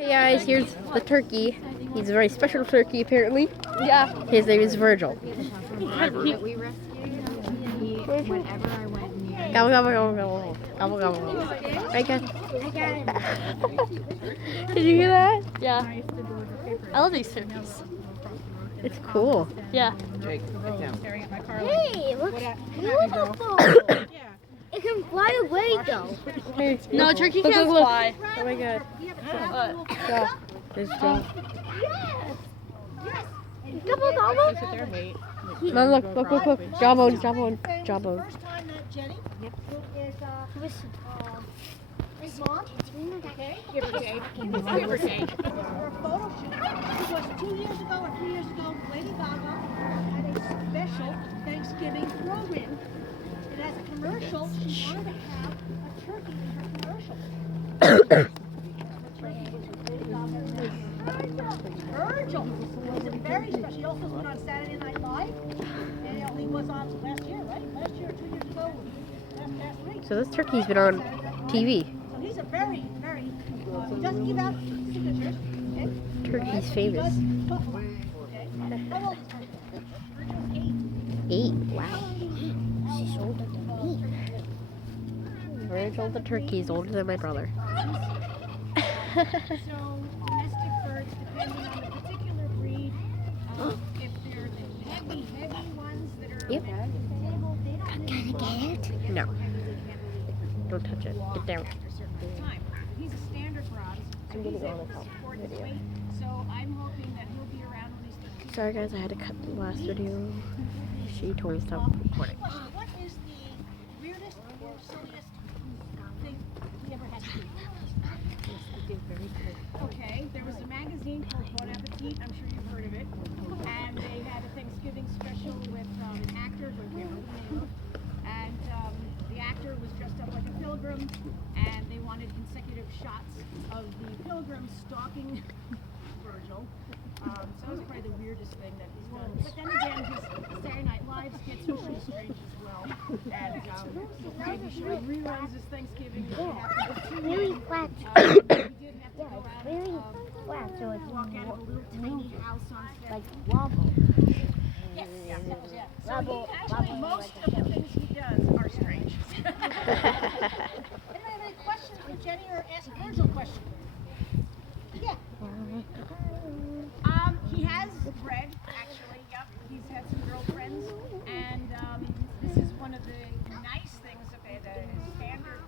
Hey guys, here's the turkey. He's a very special turkey apparently. Yeah. His name is Virgil. That we rescued, whenever I went near. Gobble gobble gobble gobble. Gobble gobble gobble. Right guys? Did you hear that? Yeah. I love these turkeys. It's cool. Yeah. Jake, get down. Hey, look beautiful. It can fly away though. Hey, No, turkey look, can't look, look. fly. Oh my god. What? Yeah. There's Joe. Gobble gobble. No, look. Jawbone, jawbone, jawbone. Mom? Give or take. For a photo shoot. Because 2 years ago or 3 years ago, Lady Gaga had a special Thanksgiving program. And as a commercial, she wanted to have a turkey in her commercial. Virgil is very special. He also went on Saturday Night Live. And he was on last year, right? Last year or 2 years ago. Last week. So this turkey's been on TV. So he's a very, he doesn't give out signatures, okay? Turkey's famous. He does buffalo, okay? How old is he? 8. Wow. She's older than me. Virgil the turkey is older than my brother. So domestic birds, depending on the particular breed, if they're the heavy ones that are Yep. at the table, they don't really Can I get it? No. Don't touch it. Get down. after a certain amount of time. He's a standard broad, so he's able to support his weight. So I'm hoping that he'll be around when he's 13. Sorry guys, I had to cut the last video. She told me to stop recording. Question, what is the weirdest or silliest thing he ever had to do? Okay, there was a magazine called Bon Appetit, I'm sure you've heard of it, and they had a Thanksgiving special with an actor, who I can't remember the name of, and the actor was dressed up like a pilgrim, and they wanted consecutive shots of the pilgrim stalking Virgil. So that was probably the weirdest thing that he's done. But then again, his Saturday Night Live skits were pretty strange as well. And he'll probably be showing reruns this Thanksgiving. It happened to Really flat. he did have to go out Really and flat, so it's walk out of a little tiny house on set. like wobble. Yes, yeah. So Wobble, he actually, most of the things he does are strange. Anybody have any questions for Jenny or ask Virgil questions? Yeah. He has bred, actually, yep. He's had some girlfriends, and this is one of the nice things about a standard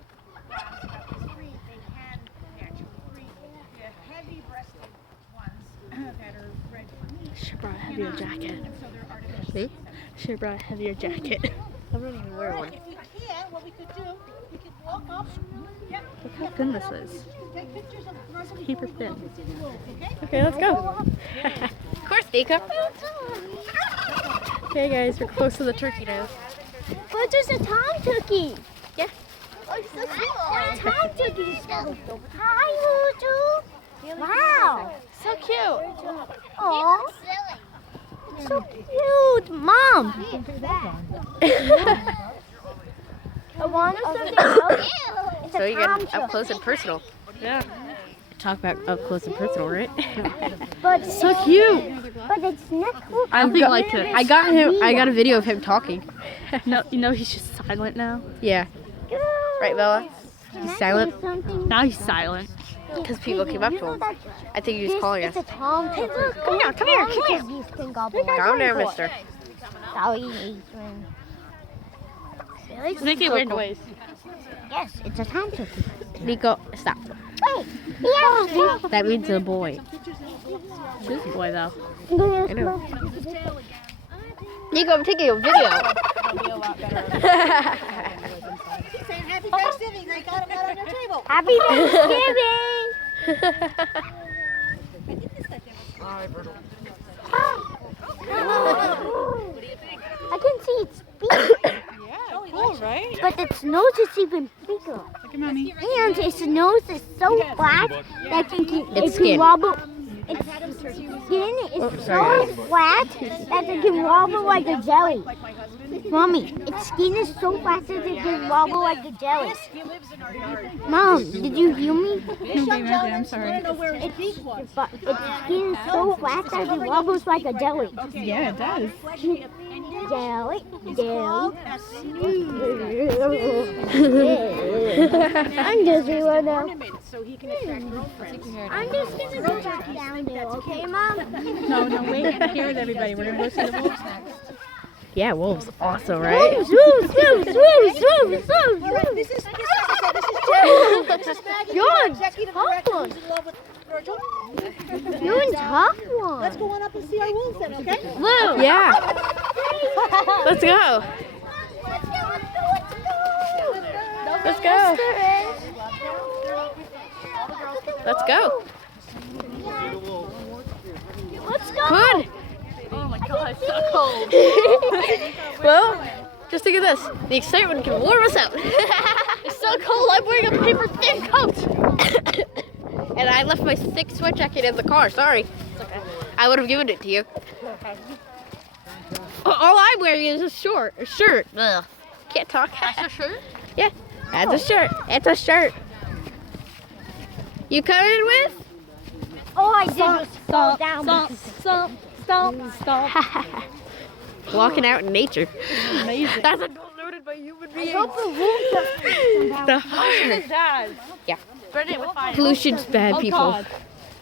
broths about this breed. They can naturally breed. The heavy-breasted ones that are bred for meat Should brought a heavier jacket. and so they're artificial. Me? Should brought a heavier jacket. I don't even wear Well, one. if you can, what we could do, we could walk up. Yep. Look how thin this is. Take pictures of Virgil Keep her before we go thin. into the wolf, okay? Okay, let's go. Of course, Dika. Okay guys, we're close to the turkey now. But there's a tom turkey. Yeah. Oh, it's so cool. Tom turkey. Hi, Luju. Wow. So cute. Oh. So cute, Mom. I want something else. It's So a you tom get up close and personal. Yeah. Talk about up close and personal, right? But So cute. But it's not cool. I think like it. I got a video of him talking. No, you know he's just silent now. Yeah. Right, Bella? He's silent Now he's silent. because people came up to him. I think he was calling us. It's a tom turkey. Come here, come here, come here. These can gobble. Calm down, mister. Sorry, Adrian. Make it weird noise. Yes, it's a tom turkey. Nico, stop. Wait, yeah. That means a boy. This boy though. I know. Nico, I'm taking a video. He's saying Happy Thanksgiving. They got him out on their table. Happy Thanksgiving. I can see its feet, Cool, right? but its nose is even bigger. Look at mommy. And its nose is so flat that it can Its skin. wobble. Its skin is so sorry. flat that it can wobble like a jelly. Like my husband. Mommy, its skin is so fast that it can wobble like a jelly. He lives in our yard. Mom, did you hear me? I'm sorry. Where his feet was. But its skin is so fast that it wobbles like a jelly. Yeah, it does. Jelly, jelly. I'm just doing now. So he can attract girlfriends. I'm just gonna go back down there, okay, Mom? No, wait here with everybody. We're gonna go see the wolves next. Yeah, wolves. Awesome, right? Swoop, swoop, swoop, swoop, swoop, This is Maggie, You're executive tough director one. who's in love with Virgil. You're a tough one. Let's go on up and see our wolves then, okay? Blue. Yeah. Let's go. Let's go. Let's go. Let's go. Come on. Oh my god, it's so cold. Well, just think of this. The excitement can warm us out. It's so cold. I'm wearing a paper thin coat. And I left my thick sweat jacket in the car. Sorry. I would have given it to you. All I'm wearing is a shirt. Ugh. Can't talk. That's a shirt? Yeah, that's a shirt. It's a shirt. You coming with? Oh, I did just fall down. Stop. Walking out in nature. Amazing. That's a goal loaded by human beings. Hope the wolves The It's bad. Yeah. Brendan, with fire. Pollution's bad, Oh, people. God.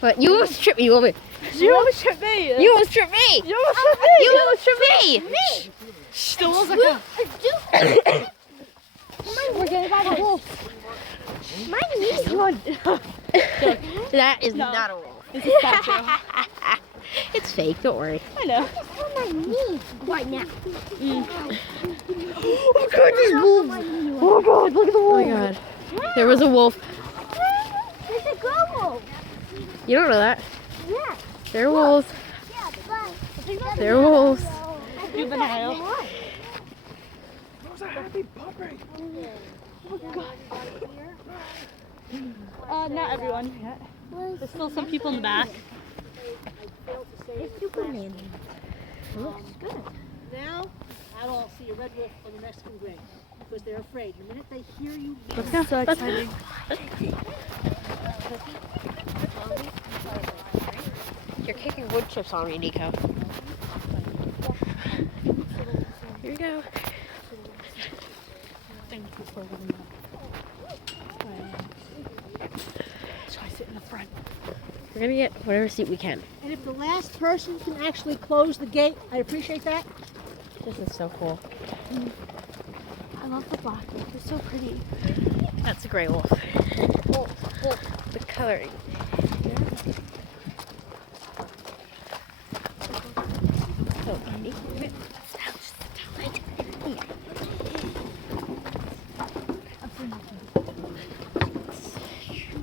But you almost tripped me, woman. You almost tripped me. You almost tripped me. You almost tripped me. You almost tripped me. Shh, the wolves are coming. We're getting by the wolves. My knees run. That is No. not a wolf. It's a statue. It's fake, don't worry. I know. It's on my knees right now. Oh god, there's wolves. Oh god, look at the wolf. Oh my god. There was a wolf. There's a girl wolf. You don't know that. Yeah. They're wolves. Yeah, but They're wolves. Juvenile. Not everyone yet. There's still some people in the back. It's Superman. Looks good. Now, adults see a red wolf on the Mexican grave because they're afraid. The minute they hear you, Let's go. So exciting. You're kicking wood chips on me, Nico. Here we go. Thank you for letting me know. So I sit in the front. We're gonna get whatever seat we can. and if the last person can actually close the gate, I appreciate that. This is so cool. I love the black wolf. It's so pretty. That's a gray wolf. The coloring. So pretty. I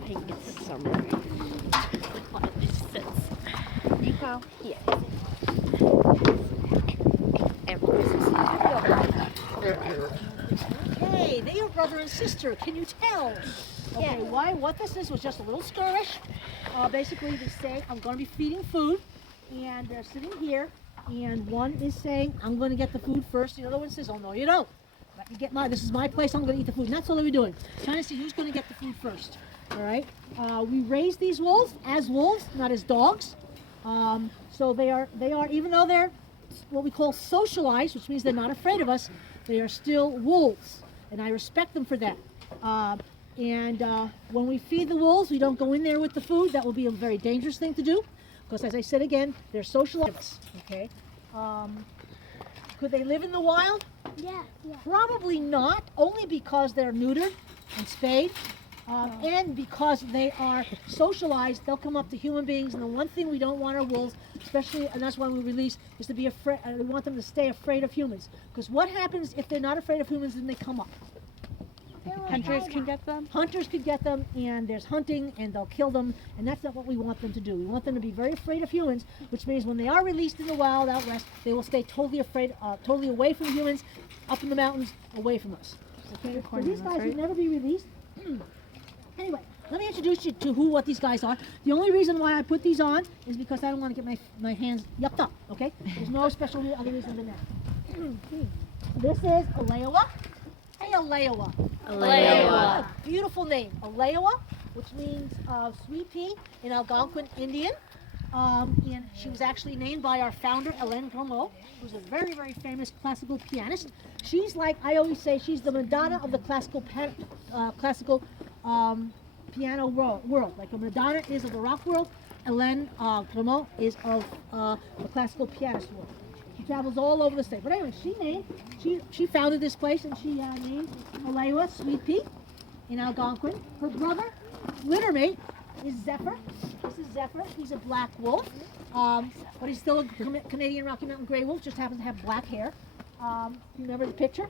think it's summer. Nico. Yeah. Hey, they're your brother and sister. Can you tell? Okay, why? What this is was just a little skirmish. Basically, they say I'm going to be feeding food, and they're sitting here, and one is saying I'm going to get the food first. The other one says, "Oh no, you don't. Let me get mine. This is my place. I'm going to eat the food." And that's all they were doing, trying to see who's going to get the food first. All right. We raise these wolves as wolves, not as dogs. So they are even though they're what we call socialized, which means they're not afraid of us, they are still wolves, and I respect them for that. When we feed the wolves, we don't go in there with the food. That will be a very dangerous thing to do, because as I said again, they're socialized. Okay. Could they live in the wild? Yeah. Probably not, only because they're neutered and spayed. And because they are socialized, they'll come up to human beings. And the one thing we don't want our wolves, especially, and that's why we release, is to be afraid. We want them to stay afraid of humans. Because what happens if they're not afraid of humans? Then they come up. Hunters can get them. Hunters could get them, and there's hunting, and they'll kill them. And that's not what we want them to do. We want them to be very afraid of humans, which means when they are released in the wild out west, they will stay totally afraid, totally away from humans, up in the mountains, away from us. Okay. So these guys would never be released. Anyway, let me introduce you to what these guys are. The only reason why I put these on is because I don't want to get my hands yucked up, okay? There's no special other reason than that. This is Alewa. Hey, Alewa. Alewa. A beautiful name, Alewa, which means sweet pea in Algonquin Indian. And she was actually named by our founder, Hélène Grimaud, who's a very, very famous classical pianist. She's like, I always say, she's the Madonna of the classical piano world. Like a Madonna is of the rock world, Hélène Grimaud is of the classical pianist world. She travels all over the state. But anyway, she founded this place, and she named Alewa Sweet Pea in Algonquin. Her brother, littermate, is Zephyr. This is Zephyr. He's a black wolf, but he's still a Canadian Rocky Mountain gray wolf. Just happens to have black hair. You remember the picture?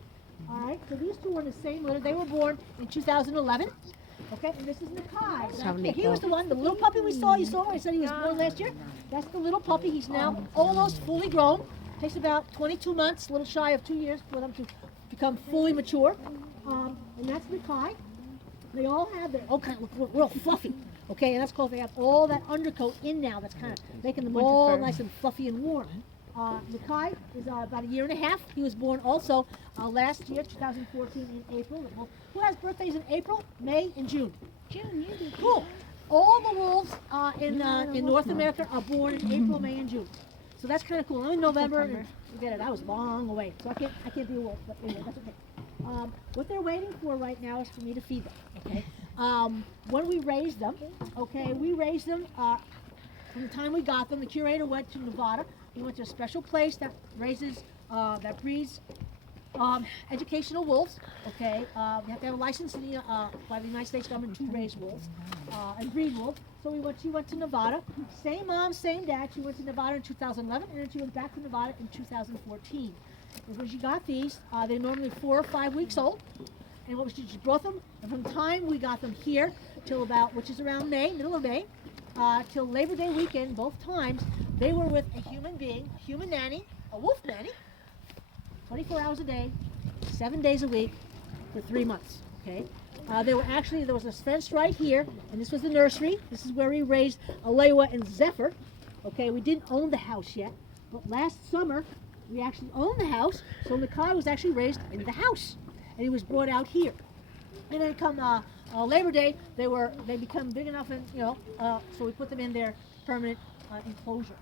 All right. So these two were in the same litter. They were born in 2011. Okay. And this is Nakai. He was the one, the little puppy we saw. You saw him. I said he was born last year. That's the little puppy. He's now almost fully grown. Takes about 22 months, a little shy of 2 years for them to become fully mature. And that's Nakai. They all have their look real fluffy. Okay, and that's because they have all that undercoat in now that's kind of making them all nice and fluffy and warm. Nakai is about a year and a half. He was born also last year, 2014, in April. Who has birthdays in April, May, and June? June, you do. Cool. All the wolves in North America are born in April, May, and June. So that's kind of cool. I'm in November, and forget it, I was long away, so I can't be a wolf, but anyway, that's okay. What they're waiting for right now is for me to feed them, okay? When we raised them, okay, we raised them from the time we got them. The curator went to Nevada. He went to a special place that raises, that breeds educational wolves, okay? You have to have a license by the United States government to raise wolves and breed wolves. So she went to Nevada. Same mom, same dad. She went to Nevada in 2011, and then she went back to Nevada in 2014. And when she got these, they're normally 4 or 5 weeks old. And what she brought them, and from the time we got them here till about, which is around May, middle of May, till Labor Day weekend, both times, they were with a human being, human nanny, a wolf nanny, 24 hours a day, 7 days a week, for 3 months, okay? There was a fence right here, and this was the nursery. This is where we raised Alewa and Zephyr, okay? We didn't own the house yet, but last summer, we actually owned the house, so Nakai was actually raised in the house, and he was brought out here. And then come Labor Day, they become big enough, and so we put them in their permanent enclosure.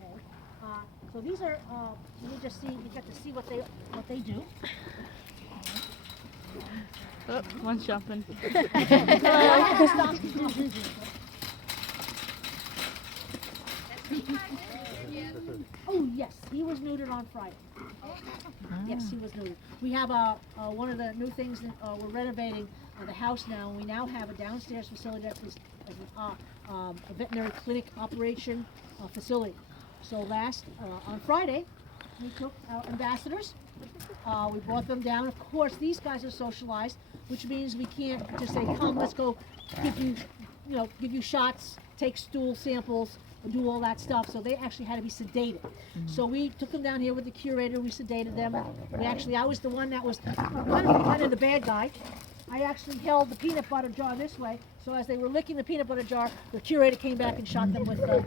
Okay? So these are, you get to see what they do. Oh, one's jumping. Oh yes, he was neutered on Friday. Yes, he was neutered. We have one of the new things that we're renovating the house now, and we now have a downstairs facility that's a veterinary clinic operation facility. So on Friday, we took our ambassadors. We brought them down. Of course, these guys are socialized, which means we can't just say, "Come, let's go give you shots, take stool samples, and do all that stuff." So they actually had to be sedated. So we took them down here with the curator. We sedated them. I was the one that was kind of the bad guy. I actually held the peanut butter jar this way. So as they were licking the peanut butter jar, the curator came back and shot them with the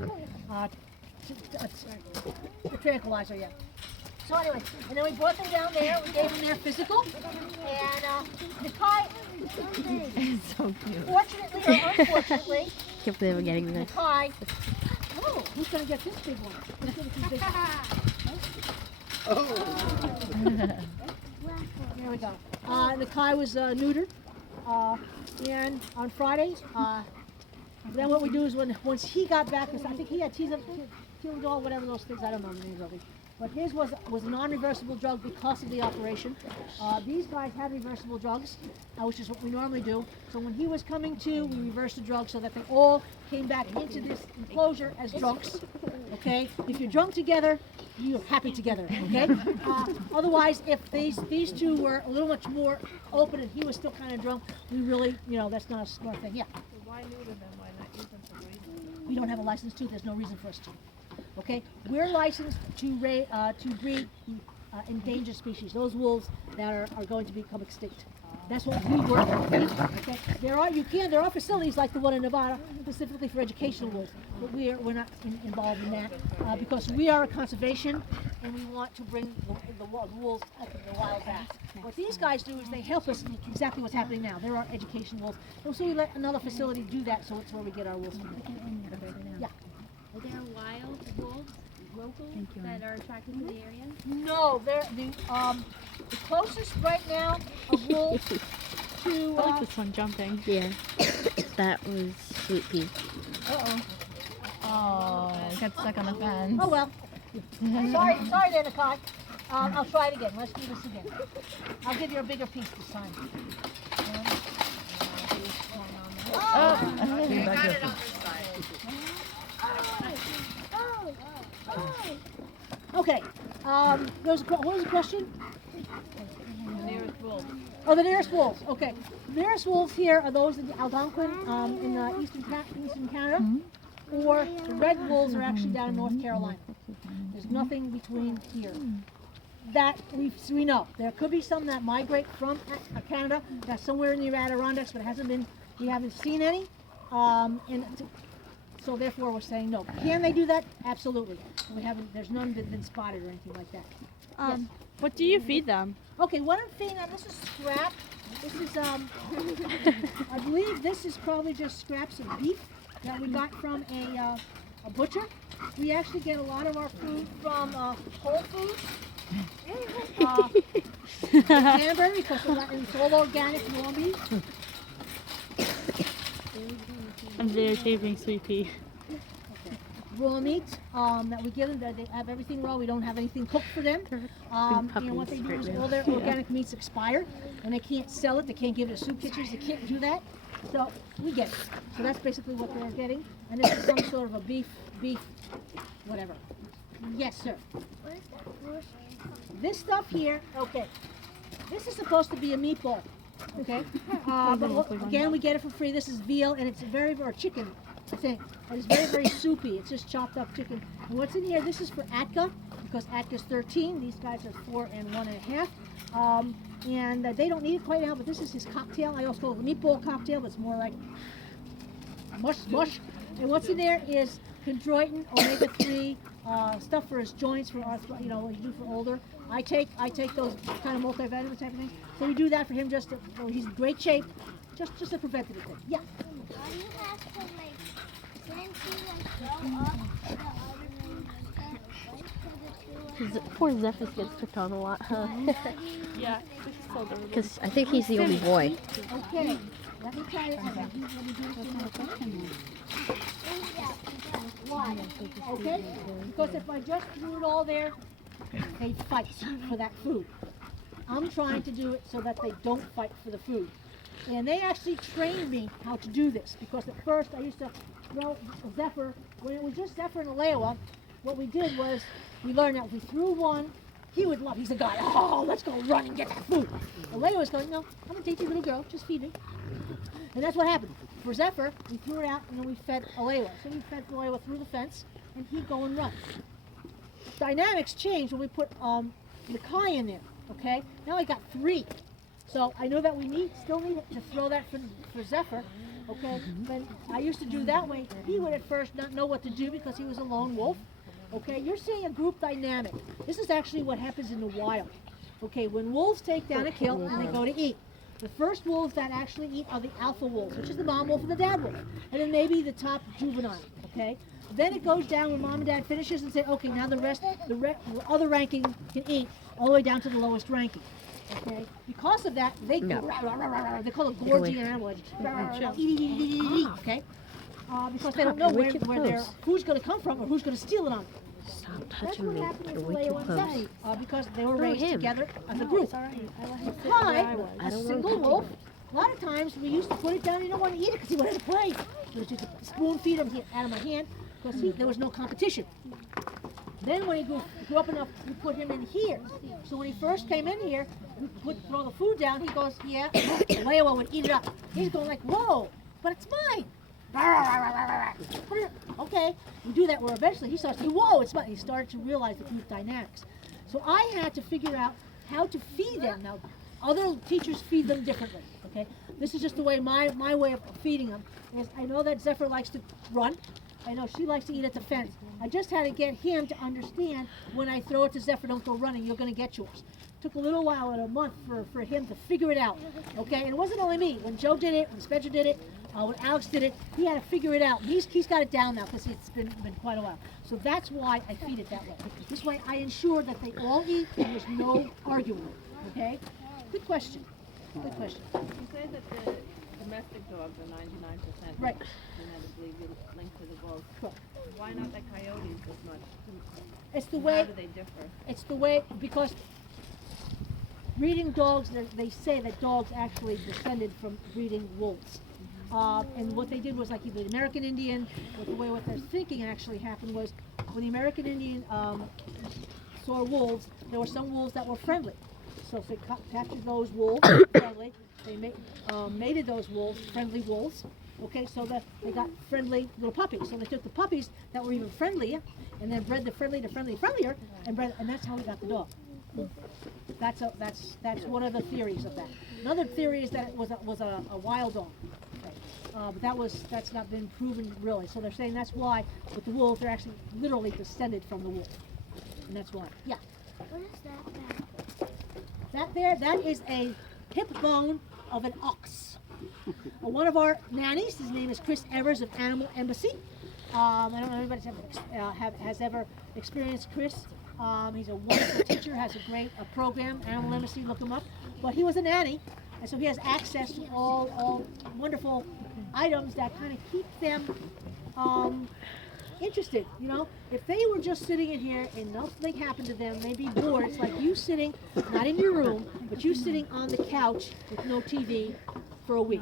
tranquilizer. Yeah. So anyway, and then we brought them down there. We gave them their physical, and Nakai, So cute. fortunately or unfortunately, Can't believe we're getting this. Nakai. Oh, who's gonna get this big one? Who's gonna get this big one? There we go. Nakai was neutered, and on Friday, then what we do is once he got back, because I think he had Teledol, whatever those things, I don't know the names of it. But his was a non-reversible drug because of the operation. These guys had reversible drugs, which is what we normally do. So when he was coming to, we reversed the drug so that they all came back into this enclosure as drunks. Okay? If you're drunk together, you're happy together. Okay? Otherwise, if these two were a little much more open and he was still kind of drunk, we really, that's not a smart thing. Yeah. So why neuter them? Why not use them for breeding? We don't have a license to. There's no reason for us to. Okay, we're licensed to breed endangered species, those wolves that are going to become extinct. That's what we work on. Okay? There are facilities like the one in Nevada specifically for educational wolves, but we're not involved in that because we are a conservation and we want to bring the wolves up in the wild back. What these guys do is they help us exactly what's happening now. There are education wolves, and so we let another facility do that. So it's where we get our wolves from. Yeah. Are there wild wolves, locals, that are attracted to the area? No, they're the closest right now of wolves to. I like this one jumping. Yeah. That was Sweet Pea. Oh, got stuck on the fence. Oh well. sorry, there, Nakai. I'll try it again. Let's do this again. I'll give you a bigger piece this time. Okay. What was the question? Oh, the nearest wolves. Okay. The nearest wolves here are those in Algonquin in eastern Canada, or the red wolves are actually down in North Carolina. There's nothing between here. That we know. There could be some that migrate from Canada, that's somewhere in the Adirondacks, but we haven't seen any. So therefore we're saying no. Can they do that? Absolutely. There's none that have been spotted or anything like that. Yes. What do you feed them? Okay, what I'm feeding them, this is scrap. This is, I believe this is probably just scraps of beef that we got from a butcher. We actually get a lot of our food from Whole Foods. Canterbury, because it's all organic raw meat. I'm videotaping Sweet Pea. Raw meat that we give them. They have everything raw. We don't have anything cooked for them. And what they do is all their organic meats expire, and they can't sell it. They can't give it to soup kitchens. They can't do that. So we get it. So that's basically what they're getting. And this is some sort of a beef, whatever. Yes, sir. This stuff here, okay. This is supposed to be a meatball, okay? But again, we get it for free. This is veal, and it's or chicken, I think. And it's very, very soupy. It's just chopped up chicken. And what's in here, this is for Atka, because Atka's 13. These guys are 4 and 1.5. And they don't need it quite now, but this is his cocktail. I also call it a meatball cocktail, but it's more like mush. And what's in there is chondroitin, omega-3, stuff for his joints, for what you do for older. I take those kind of multivitamins type of thing. So we do that for him he's in great shape, just a preventative thing. Yeah. You have to didn't you grow up the other name Poor Zephyrus gets picked on a lot, huh? Yeah, this is so adorable. Because I think he's the only boy. Okay. Let me try it. Why? Okay? Because if I just threw it all there, they fight for that food. I'm trying to do it so that they don't fight for the food. And they actually trained me how to do this, because at first I used to throw Zephyr, when it was just Zephyr and Alewa, what we did was we learned that if we threw one, he would love, he's a guy, oh, let's go run and get that food. Alewa was going, no, I'm going to take you little girl, just feed me. And that's what happened. For Zephyr, we threw it out and then we fed Alewa. So we fed Alewa through the fence and he'd go and run. Dynamics changed when we put Nakai in there, okay? Now I got 3. So I know that we still need to throw that for Zephyr, okay? But I used to do that way. He would at first not know what to do because he was a lone wolf, okay? You're seeing a group dynamic. This is actually what happens in the wild, okay? When wolves take down a kill and they go to eat, the first wolves that actually eat are the alpha wolves, which is the mom wolf and the dad wolf, and then maybe the top juvenile, okay? Then it goes down when mom and dad finishes and say, okay, now the other ranking can eat all the way down to the lowest ranking. Okay. Because of that, they go. They call it gorging an animal. Okay. Because they don't know where who's going to come from or who's going to steal it on them. Stop That's touching what me. happened You're with way too Leo and close. Zephyr, because they were Throw raised him. together as a group. Kai, a single wolf, a lot of times we used to put it down. He didn't want to eat it because he wanted to play. It was just a spoon feed him out of my hand because there was no competition. Then when he grew up enough, we put him in here. So when he first came in here, we throw the food down. He goes, yeah, Leo would eat it up. He's going like, whoa, but it's mine. Okay, we do that where eventually he starts saying, whoa, it's mine. He started to realize the group dynamics. So I had to figure out how to feed them. Now, other teachers feed them differently, okay? This is just the way my way of feeding them is. I know that Zephyr likes to run. I know she likes to eat at the fence. I just had to get him to understand when I throw it to Zephyr, don't go running, you're going to get yours. Took a little while, a month for him to figure it out, okay? And it wasn't only me. When Joe did it, when Spencer did it, when Alex did it, he had to figure it out. He's got it down now because it's been quite a while. So that's why I feed it that way. This way I ensure that they all eat and there's no arguing, okay? Good question. Good question. You say that the domestic dogs are 99% Right. genetically linked to the wolves. Correct. Why not the coyotes as much? It's the How way, do they differ? it's the way, because breeding dogs, they say that dogs actually descended from breeding wolves. And what they did was like either the American Indian, or the way what they're thinking actually happened was when the American Indian saw wolves, there were some wolves that were friendly. So if they captured those wolves friendly, they mated those wolves, friendly wolves. Okay, so that they got friendly little puppies. So they took the puppies that were even friendlier, and then bred the friendly to friendlier, and that's how we got the dog. That's one of the theories of that. Another theory is that it was a wild dog. Okay. But that's not been proven really. So they're saying that's why with the wolves they're actually literally descended from the wolf, and that's why. Yeah. What is that? That is a hip bone of an ox. One of our nannies, his name is Chris Evers of Animal Embassy. I don't know if anybody's has ever experienced Chris. He's a wonderful teacher, has a great program, Animal Embassy, look him up. But he was a nanny, and so he has access to all wonderful items that kind of keep them interested, you know. If they were just sitting in here and nothing happened to them, they'd be bored. It's like you sitting, not in your room, but you sitting on the couch with no TV for a week.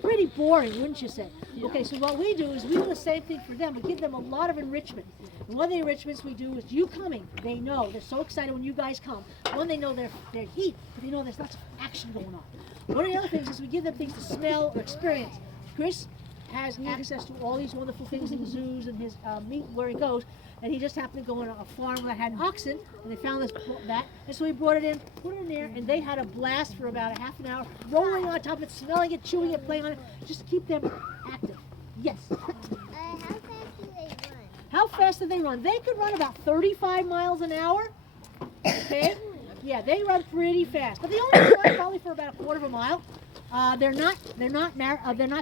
Pretty boring, wouldn't you say? Okay, so what we do is we do the same thing for them. We give them a lot of enrichment. And one of the enrichments we do is you coming. They know, they're so excited when you guys come. One, they know their heat, but they know there's lots of action going on. One of the other things is we give them things to smell or experience. Chris has access to all these wonderful things in the zoos and his meat where he goes, and he just happened to go on a farm that had oxen, and they found that, and so he brought it in, put it in there, and they had a blast for about a half an hour, rolling on top of it, smelling it, chewing it, playing on it, just to keep them active. Yes? How fast do they run? How fast do they run? They could run about 35 miles an hour, okay? Yeah, they run pretty fast, but they only run probably for about a quarter of a mile. They're not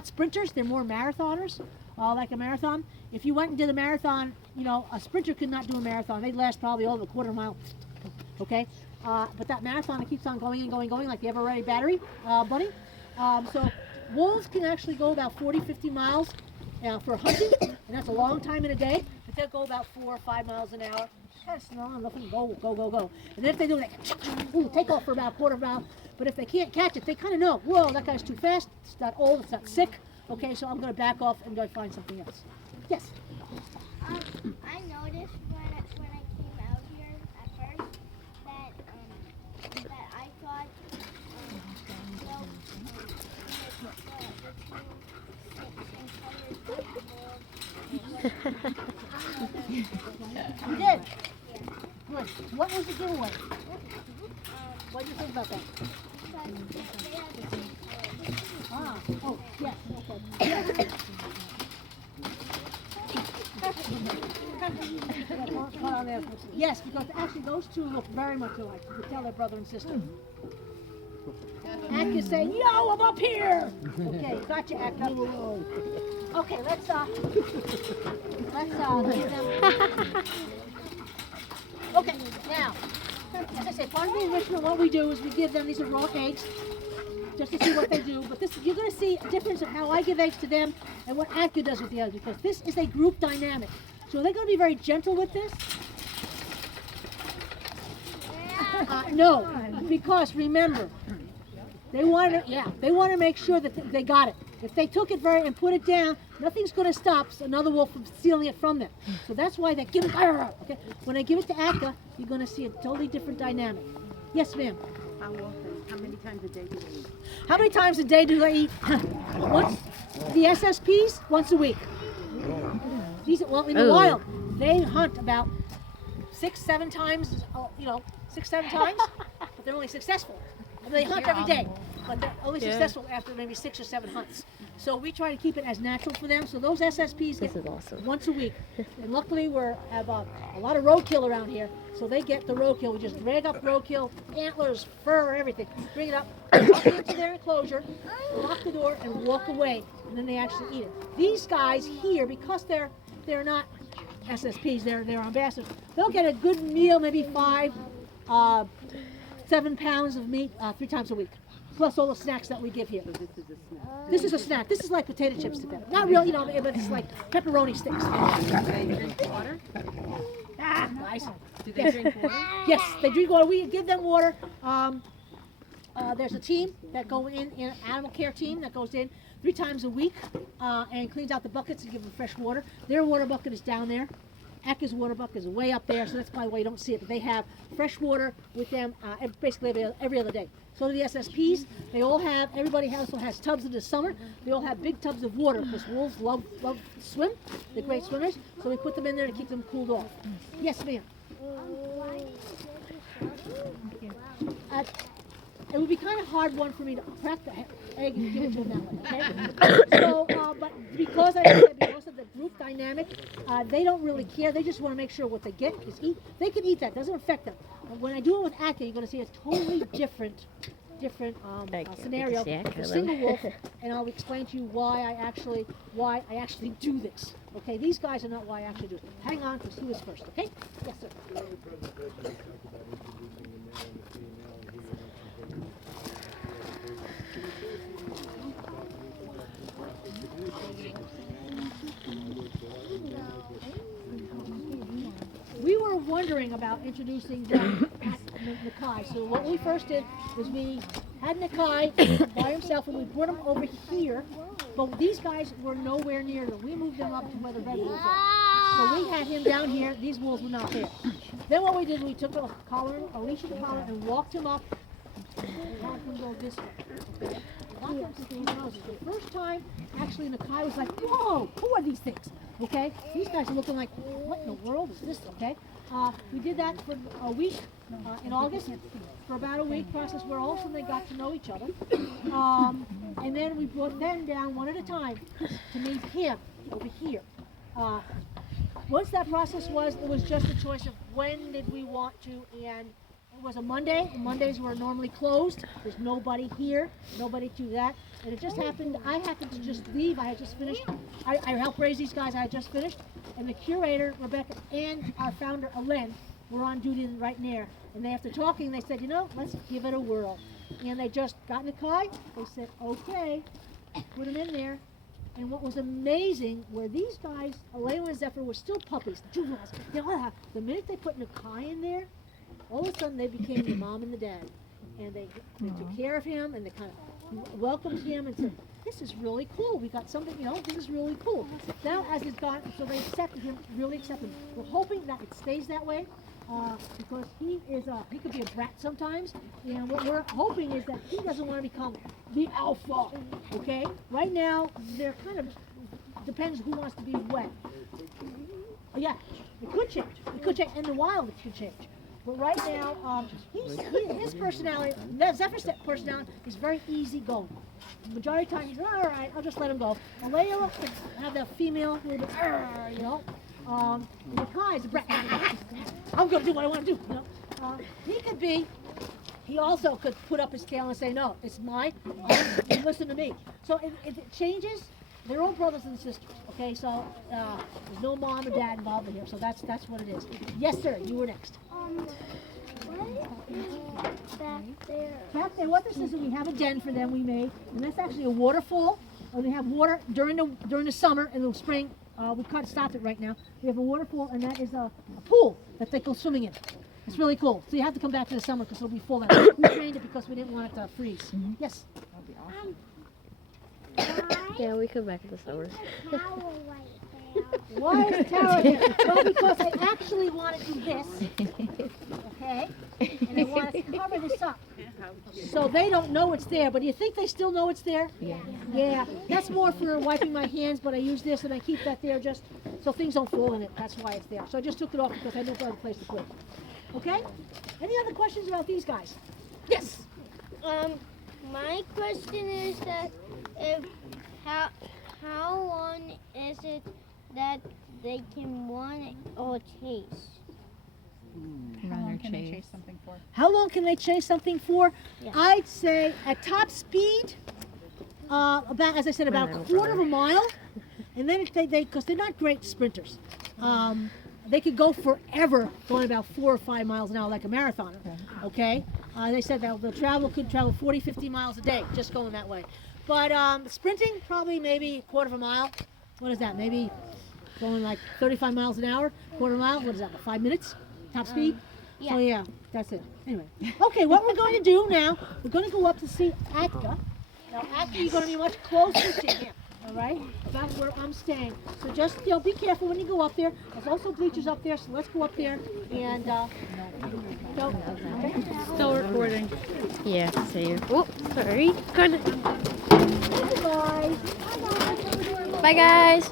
sprinters. They're more marathoners, like a marathon. If you went and did a marathon, you know, a sprinter could not do a marathon. They'd last probably over a quarter mile, okay? But that marathon, it keeps on going and going and going like the ever-ready battery, buddy. So wolves can actually go about 40, 50 miles for hunting, and that's a long time in a day. But they'll go about 4 or 5 miles an hour. Kind of smell and nothing, go, go, go, go. And then if they do, they take off for about a quarter mile. But if they can't catch it, they kind of know, whoa, that guy's too fast, it's not old, it's not sick. Okay, so I'm going to back off and go find something else. Yes? I noticed when I came out here at first that I thought You did? Good. What was the giveaway? What do you think about that? Oh, yes, okay. Yes. Yes, because actually those two look very much alike. You can tell they're brother and sister. Ak is saying, yo, I'm up here! Okay, gotcha, Ak. Okay, let's give them. Okay, now, as I said, part of the enrichment, what we do is we give them, these are raw eggs, just to see what they do. But this, you're going to see a difference of how I give eggs to them and what Atka does with the eggs, because this is a group dynamic. So they're going to be very gentle with this. No, because remember, they want to make sure that they got it. If they took it and put it down, nothing's going to stop another wolf from stealing it from them. So that's why they give it. Okay, when I give it to Akka, you're going to see a totally different dynamic. Yes, ma'am. How often? How many times a day do they eat? How many times a day do they eat? Once. The SSPs once a week. These, well, in the wild, they hunt about 6-7 times. 6-7 times, but they're only successful. And they hunt every day, but they're only Yeah. successful after maybe 6 or 7 hunts. So we try to keep it as natural for them. So those SSPs This get is awesome. once a week. And luckily we have a lot of roadkill around here. So they get the roadkill. We just drag up roadkill, antlers, fur, everything. Bring it up, walk into their enclosure, lock the door, and walk away. And then they actually eat it. These guys here, because they're not SSPs, they're ambassadors, they'll get a good meal, maybe 7 pounds of meat 3 times a week. Plus all the snacks that we give here. This is a snack. This is like potato chips to them. Not real, but it's like pepperoni sticks. Nice. Do they drink water? Yes, they drink water. We give them water. There's a team that go in, an animal care team that goes in 3 times a week and cleans out the buckets and give them fresh water. Their water bucket is down there. Eka's water bucket is way up there, so that's probably why you don't see it. But they have fresh water with them basically every other day. So do the SSPs. They all have, everybody also has tubs in the summer. They all have big tubs of water because wolves love to swim. They're great swimmers. So we put them in there to keep them cooled off. Yes, ma'am. It would be kind of hard one for me to crack the egg and give it to them that way, okay? So, but because of the group dynamic, they don't really care. They just want to make sure what they get is eat. They can eat that. Doesn't affect them. When I do it with Aka, you're going to see a totally different scenario with a single wolf, and I'll explain to you why I actually do this. Okay, these guys are not why I actually do it. Hang on, because he was first. Okay? Yes, sir. We were wondering about introducing them at Nakai. So what we first did was we had Nakai by himself and we brought him over here. But these guys were nowhere near them. We moved them up to where the red wolves are. So we had him down here. These wolves were not there. Then what we did, we took a leash and collar and walked him up and had him go this way. Okay? Walked him to the houses. The first time, actually, Nakai was like, whoa, who are these things? Okay? These guys are looking like, what in the world is this? Okay? We did that for a week in August, for about a week process where all of a sudden they got to know each other. And then we brought them down one at a time to meet him over here. Once that process was, it was just a choice of when did we want to, and it was a Monday. Mondays were normally closed. There's nobody here, nobody to that. And it just happened, I happened to just leave. I had just finished. I helped raise these guys. I had just finished. And the curator, Rebecca, and our founder, Alen, were on duty right there. And after talking, they said, let's give it a whirl. And they just got Nakai. They said, okay, put him in there. And what was amazing were these guys, Alewa and Zephyr, were still puppies, juveniles. The minute they put Nakai in there, all of a sudden they became the mom and the dad. And they took care of him and they kind of welcomed him and said, this is really cool. We got something, this is really cool. Now as it's gone, so they accepted him, really accepted him. We're hoping that it stays that way because he could be a brat sometimes. And what we're hoping is that he doesn't want to become the alpha, okay? Right now, they're kind of, depends who wants to be what. Oh, yeah, it could change. It could change. In the wild, it could change. But right now, his personality, Zephyr's personality is very easygoing. The majority of the time, he's all right, I'll just let him go. Alewa can have that female, a little bit, Nakai is a brat. I'm going to do what I want to do. He also could put up his tail and say, no, it's mine, and listen to me. So if it changes, they're all brothers and sisters, okay? So there's no mom or dad involved in here, so that's what it is. Yes, sir, you were next. Back there, what this is we have a den for them we made, and that's actually a waterfall. And they have water during the summer and the spring. We can't stop it right now. We have a waterfall, and that is a pool that they go swimming in. It's really cool. So you have to come back to the summer because it'll be full. Now. We trained it because we didn't want it to freeze. Mm-hmm. Yes. Yeah, we come back in the summer. Why is the tower there? Well, because I actually want to do this, okay? And I want to cover this up. So they don't know it's there, but do you think they still know it's there? Yeah. Yeah, that's more for wiping my hands, but I use this and I keep that there just so things don't fall in it. That's why it's there. So I just took it off because I didn't have a place to put it. Okay? Any other questions about these guys? Yes. My question is that if how long is it that they can run or chase? How long can they chase something for? Yeah. I'd say at top speed, about, as I said, about a quarter of a mile. And then if they because they're not great sprinters. They could go forever going about 4 or 5 miles an hour like a marathoner. Okay? They said that could travel 40, 50 miles a day just going that way. But sprinting, probably maybe a quarter of a mile. What is that? Maybe going like 35 miles an hour, quarter mile. What is that? About 5 minutes? Top speed? Yeah. So yeah, that's it. Anyway. Okay, what we're going to do now, we're going to go up to see Atka. Now, Atka, you're going to be much closer to him. All right? That's where I'm staying. So just, be careful when you go up there. There's also bleachers up there, so let's go up there and, go. Still recording. Yeah, see you. Oh, sorry. Good. Bye, guys.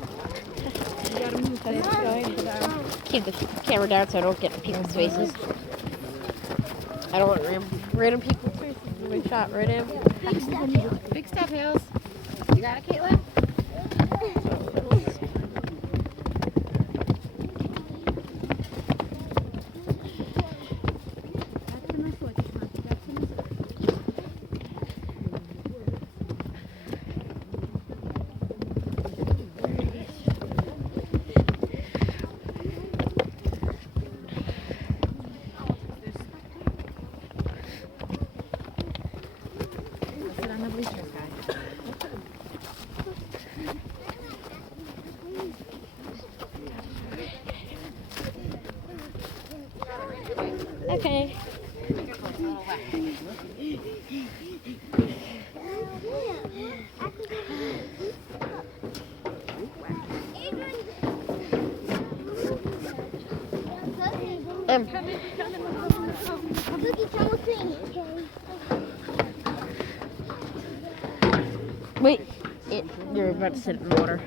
Keep the camera down so I don't get in people's faces. I don't want random people's faces to be shot right in. Big step, Hills. You got it, Caitlin? Sit on the bleachers, guys. Okay. Wait, you're about to sit in the water.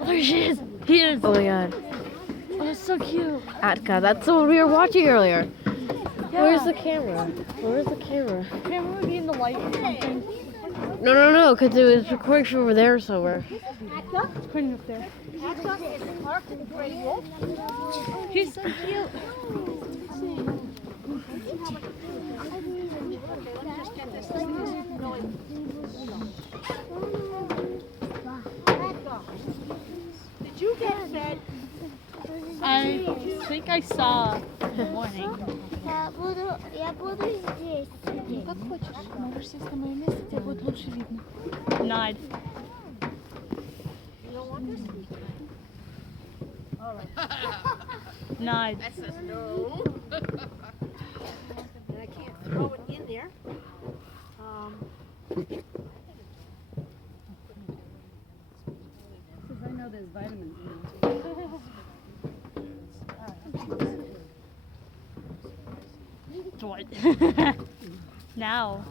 Oh, there she is. He is. Oh my god. Oh, it's so cute. Atka, that's the one we were watching earlier. Yeah. Where's the camera? Where's the camera? Camera would be in the light or something. No, because it was recording from over there somewhere. It's putting up there. Atka is parked in the gray wolf. He's so cute. Did you get fed? I think I saw in the morning. Я буду здесь. Как хочешь. Можешь сесть на мое место, тебя будет лучше видно. Nod. You don't want this? All right. Nod. That says no. And I can't throw it in there. I know there's vitamins in What? Now.